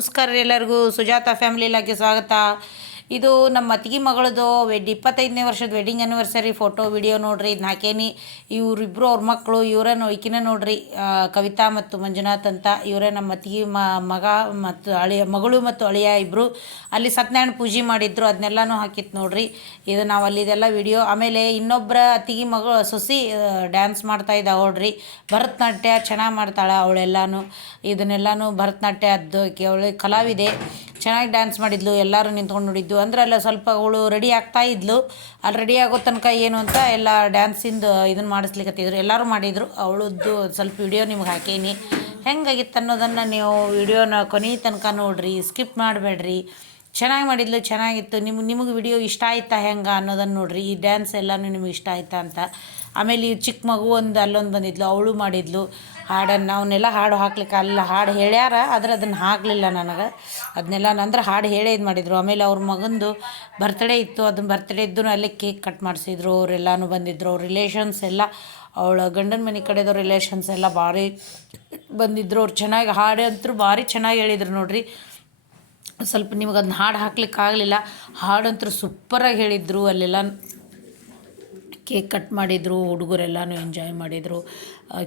ನಮಸ್ಕಾರ ರೀ ಎಲ್ಲರಿಗೂ. ಸುಜಾತ ಫ್ಯಾಮಿಲಿ ಲಾಗೆ ಸ್ವಾಗತ. ಇದು ನಮ್ಮ ಅತ್ತಿಗೆ ಮಗಳದು 25ನೇ ವರ್ಷದ ವೆಡ್ಡಿಂಗ್ ಆ್ಯನಿವರ್ಸರಿ ಫೋಟೋ ವಿಡಿಯೋ ನೋಡ್ರಿ. ಇದನ್ನ ಹಾಕೇನಿ. ಇವರಿಬ್ಬರು ಅವ್ರ ಮಕ್ಕಳು ಇವರನ್ನು ಈಕಿನ ನೋಡ್ರಿ, ಕವಿತಾ ಮತ್ತು ಮಂಜುನಾಥ್ ಅಂತ. ಇವರೇ ನಮ್ಮ ಅತ್ತಿಗೆ ಮಗ ಮತ್ತು ಮಗಳು ಮತ್ತು ಅಳಿಯ ಇಬ್ಬರು ಅಲ್ಲಿ ಸತ್ಯನಾರಾಯಣ ಪೂಜೆ ಮಾಡಿದ್ರು. ಅದನ್ನೆಲ್ಲನೂ ಹಾಕಿತ್ತು ನೋಡ್ರಿ. ಇದು ನಾವು ಅಲ್ಲಿದೆಲ್ಲ ವಿಡಿಯೋ. ಆಮೇಲೆ ಇನ್ನೊಬ್ಬರ ಅತ್ತಿಗೆ ಮಗಳು ಸೊಸಿ ಡ್ಯಾನ್ಸ್ ಮಾಡ್ತಾ ಇದ್ದ ನೋಡ್ರಿ. ಭರತನಾಟ್ಯ ಚೆನ್ನಾಗಿ ಮಾಡ್ತಾಳೆ ಅವಳೆಲ್ಲನೂ. ಇದನ್ನೆಲ್ಲನೂ ಭರತನಾಟ್ಯ ಅವಳು ಕಲಾವಿದೆ, ಚೆನ್ನಾಗಿ ಡ್ಯಾನ್ಸ್ ಮಾಡಿದ್ಲು. ಎಲ್ಲರೂ ನಿಂತ್ಕೊಂಡು ನೋಡಿದ್ದು. ಅಂದ್ರೆ ಅಲ್ಲ ಸ್ವಲ್ಪ ಅವಳು ರೆಡಿ ಆಗ್ತಾ ಇದ್ಲು. ಅಲ್ಲಿ ರೆಡಿ ಆಗೋ ತನಕ ಏನು ಅಂತ ಎಲ್ಲ ಡ್ಯಾನ್ಸಿಂದು ಇದನ್ನು ಮಾಡಿಸ್ಲಿಕ್ಕತ್ತಿದ್ರು. ಎಲ್ಲರೂ ಮಾಡಿದರು. ಅವಳದ್ದು ಸ್ವಲ್ಪ ವಿಡಿಯೋ ನಿಮ್ಗೆ ಹಾಕೀನಿ. ಹೆಂಗಾಗಿತ್ತು ಅನ್ನೋದನ್ನು ನೀವು ವಿಡಿಯೋನ ಕೊನೆ ತನಕ ನೋಡಿರಿ, ಸ್ಕಿಪ್ ಮಾಡಬೇಡ್ರಿ. ಚೆನ್ನಾಗಿ ಮಾಡಿದ್ಲು, ಚೆನ್ನಾಗಿತ್ತು. ನಿಮಗೆ ವಿಡಿಯೋ ಇಷ್ಟ ಆಯ್ತಾ ಹೆಂಗೆ ಅನ್ನೋದನ್ನು ನೋಡಿರಿ. ಈ ಡ್ಯಾನ್ಸ್ ಎಲ್ಲನೂ ನಿಮಗೆ ಇಷ್ಟ ಆಯ್ತಾ ಅಂತ. ಆಮೇಲೆ ಈ ಚಿಕ್ಕ ಮಗು ಅಲ್ಲೊಂದು ಬಂದಿದ್ಲು, ಅವಳು ಮಾಡಿದ್ಲು ಹಾಡನ್ನು. ಅವನ್ನೆಲ್ಲ ಹಾಡು ಹಾಕ್ಲಿಕ್ಕೆ ಅಲ್ಲ, ಹಾಡು ಹೇಳ್ಯಾರ, ಆದರೆ ಅದನ್ನು ಹಾಕಲಿಲ್ಲ ನನಗೆ. ಅದನ್ನೆಲ್ಲ ಅಂದ್ರೆ ಹಾಡು ಹೇಳೇ ಇದು ಮಾಡಿದರು. ಆಮೇಲೆ ಅವ್ರ ಮಗಂದು ಬರ್ತ್ಡೇ ಇತ್ತು. ಅದನ್ನ ಬರ್ತ್ಡೇ ಇದ್ದು ಅಲ್ಲೇ ಕೇಕ್ ಕಟ್ ಮಾಡಿಸಿದ್ರು. ಅವರೆಲ್ಲನೂ ಬಂದಿದ್ದರು. ಅವ್ರ ರಿಲೇಷನ್ಸ್ ಎಲ್ಲ, ಅವಳ ಗಂಡನ ಮನೆ ಕಡೆದವ್ರ ರಿಲೇಷನ್ಸ್ ಎಲ್ಲ ಭಾರಿ ಬಂದಿದ್ದರು. ಅವ್ರು ಚೆನ್ನಾಗಿ ಹಾಡು ಅಂತೂ ಭಾರಿ ಚೆನ್ನಾಗಿ ಹೇಳಿದರು ನೋಡಿರಿ. ಸ್ವಲ್ಪ ನಿಮಗೆ ಅದನ್ನ ಹಾಡು ಹಾಕ್ಲಿಕ್ಕೆ ಆಗಲಿಲ್ಲ. ಹಾಡಂತೂ ಸೂಪರಾಗಿ ಹೇಳಿದರು. ಅಲ್ಲೆಲ್ಲ ಕೇಕ್ ಕಟ್ ಮಾಡಿದರು. ಹುಡುಗರೆಲ್ಲನೂ ಎಂಜಾಯ್ ಮಾಡಿದರು.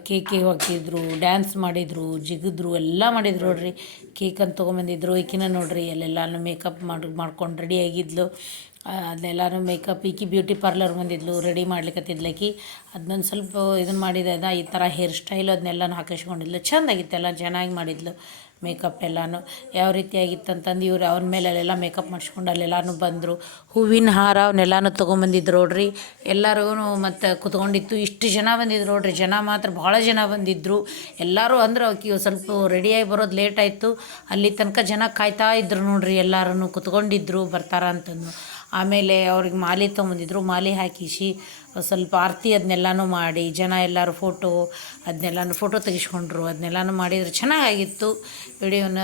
ಕೇಕಿಗೆ ಹಾಕಿದ್ರು, ಡ್ಯಾನ್ಸ್ ಮಾಡಿದರು, ಜಿಗಿದ್ರು, ಎಲ್ಲ ಮಾಡಿದ್ರು ನೋಡ್ರಿ. ಕೇಕನ್ನು ತೊಗೊಂಬಂದಿದ್ರು. ಈಕಿನ ನೋಡ್ರಿ ಅಲ್ಲೆಲ್ಲನೂ ಮೇಕಪ್ ಮಾಡ್ಕೊಂಡು ರೆಡಿಯಾಗಿದ್ಲು. ಅದನ್ನೆಲ್ಲನೂ ಮೇಕಪ್ ಈಕಿ ಬ್ಯೂಟಿ ಪಾರ್ಲರ್ ಬಂದಿದ್ಲು, ರೆಡಿ ಮಾಡ್ಲಿಕ್ಕತ್ತಿದ್ಲಕಿ. ಅದನ್ನೊಂದು ಸ್ವಲ್ಪ ಇದನ್ನು ಮಾಡಿದ ಈ ಥರ ಹೇರ್ ಸ್ಟೈಲ್ ಅದನ್ನೆಲ್ಲನೂ ಹಾಕಿಸ್ಕೊಂಡಿದ್ಲು. ಚೆಂದಾಗಿತ್ತೆಲ್ಲ, ಚೆನ್ನಾಗಿ ಮಾಡಿದ್ಲು ಮೇಕಪ್ ಎಲ್ಲನೂ. ಯಾವ ರೀತಿ ಆಗಿತ್ತಂತಂದು ಇವ್ರು ಅವ್ರ ಮೇಲೆ ಅಲ್ಲೆಲ್ಲ ಮೇಕಪ್ ಮಾಡಿಸ್ಕೊಂಡು ಅಲ್ಲೆಲ್ಲನೂ ಬಂದರು. ಹೂವಿನ ಹಾರ ಅವನ್ನೆಲ್ಲನೂ ತೊಗೊಂಬಂದಿದ್ರು ನೋಡ್ರಿ. ಎಲ್ಲರಿಗೂ ಮತ್ತು ಕುತ್ಕೊಂಡಿತ್ತು. ಇಷ್ಟು ಜನ ಬಂದಿದ್ರು ನೋಡ್ರಿ. ಜನ ಮಾತ್ರ ಭಾಳ ಜನ ಬಂದಿದ್ದರು. ಎಲ್ಲರೂ ಅಂದ್ರೆ ಆಕಿ ಸ್ವಲ್ಪ ರೆಡಿಯಾಗಿ ಬರೋದು ಲೇಟ್ ಆಯಿತು. ಅಲ್ಲಿ ತನಕ ಜನ ಕಾಯ್ತಾ ಇದ್ರು ನೋಡ್ರಿ. ಎಲ್ಲರೂ ಕುತ್ಕೊಂಡಿದ್ರು ಬರ್ತಾರ ಅಂತಂದು. ಆಮೇಲೆ ಅವ್ರಿಗೆ ಮಾಲೆ ತೊಗೊಂಬಂದಿದ್ರು. ಮಾಲೆ ಹಾಕಿಸಿ ಸ್ವಲ್ಪ ಆರತಿ ಅದನ್ನೆಲ್ಲನೂ ಮಾಡಿ, ಜನ ಎಲ್ಲರೂ ಅದನ್ನೆಲ್ಲನೂ ಫೋಟೋ ತೆಗಿಸ್ಕೊಂಡ್ರು. ಅದನ್ನೆಲ್ಲನೂ ಮಾಡಿದ್ರು. ಚೆನ್ನಾಗಿತ್ತು ವಿಡಿಯೋನ.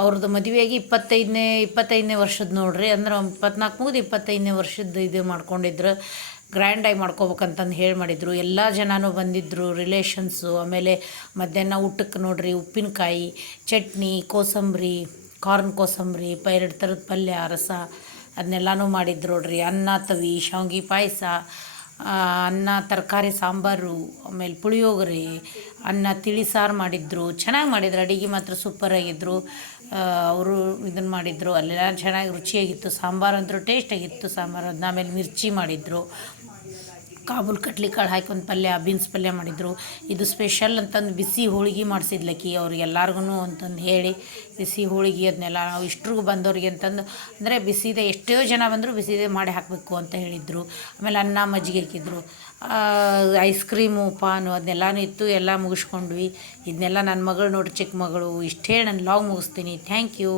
ಅವ್ರದ್ದು ಮದುವೆಯಾಗಿ 25ನೇ ವರ್ಷದ ನೋಡ್ರಿ. ಅಂದ್ರೆ 24 ಮುಗಿದು 25ನೇ ವರ್ಷದ ಇದು ಮಾಡ್ಕೊಂಡಿದ್ರು. ಗ್ರ್ಯಾಂಡಾಗಿ ಮಾಡ್ಕೋಬೇಕಂತಂದು ಹೇಳಿ ಮಾಡಿದರು. ಎಲ್ಲ ಜನನೂ ಬಂದಿದ್ದರು, ರಿಲೇಷನ್ಸು. ಆಮೇಲೆ ಮಧ್ಯಾಹ್ನ ಊಟಕ್ಕೆ ನೋಡ್ರಿ ಉಪ್ಪಿನಕಾಯಿ, ಚಟ್ನಿ, ಕೋಸಂಬರಿ, ಕಾರ್ನ್ ಕೋಸಂಬರಿ, 2 ಥರದ ಪಲ್ಯ, ರಸ ಅದನ್ನೆಲ್ಲನೂ ಮಾಡಿದ್ರು ನೋಡ್ರಿ. ಅನ್ನ ತವಿ, ಶಾವ್ಗೆ ಪಾಯಸ, ಅನ್ನ ತರಕಾರಿ ಸಾಂಬಾರು, ಆಮೇಲೆ ಪುಳಿಯೋಗರೆ, ಅನ್ನ ತಿಳಿ ಸಾರು ಮಾಡಿದ್ರು. ಚೆನ್ನಾಗಿ ಮಾಡಿದ್ರು. ಅಡುಗೆ ಮಾತ್ರ ಸೂಪರಾಗಿದ್ದರು. ಅವರು ಇದನ್ನು ಮಾಡಿದರು. ಅಲ್ಲೆಲ್ಲ ಚೆನ್ನಾಗಿ ರುಚಿಯಾಗಿತ್ತು. ಸಾಂಬಾರು ಅಂತೂ ಟೇಸ್ಟಾಗಿತ್ತು ಸಾಂಬಾರು. ಅದನ್ನ ಆಮೇಲೆ ಮಿರ್ಚಿ ಮಾಡಿದರು. ಕಾಬೂಲ್ ಕಟ್ಲಿಕಾಳು ಹಾಕಿ ಒಂದು ಪಲ್ಯ, ಬೀನ್ಸ್ ಪಲ್ಯ ಮಾಡಿದರು. ಇದು ಸ್ಪೆಷಲ್ ಅಂತಂದು ಬಿಸಿ ಹೋಳಿಗೆ ಮಾಡಿಸಿದ್ಲಕ್ಕಿ ಅವ್ರಿಗೆಲ್ಲರಿಗೂ ಅಂತಂದು ಹೇಳಿ. ಬಿಸಿ ಹೋಳಿಗೆ ಅದನ್ನೆಲ್ಲ ನಾವು ಇಷ್ಟ್ರಿಗೂ ಬಂದವ್ರಿಗೆ ಅಂತಂದು ಅಂದರೆ ಬಿಸಿದೆ, ಎಷ್ಟೋ ಜನ ಬಂದರೂ ಬಿಸಿದೆ ಮಾಡಿ ಹಾಕಬೇಕು ಅಂತ ಹೇಳಿದರು. ಆಮೇಲೆ ಅನ್ನ ಮಜ್ಜಿಗೆ ಹಾಕಿದ್ರು. ಐಸ್ ಕ್ರೀಮು, ಪಾನು ಅದನ್ನೆಲ್ಲನೂ ಇತ್ತು. ಎಲ್ಲ ಮುಗಿಸ್ಕೊಂಡ್ವಿ. ಇದನ್ನೆಲ್ಲ ನನ್ನ ಮಗಳು ನೋಡ್ರಿ, ಚಿಕ್ಕ ಮಗಳು. ಇಷ್ಟು ಹೇಳಿ ನಾನು ಲಾಗ್ ಮುಗಿಸ್ತೀನಿ. Thank you.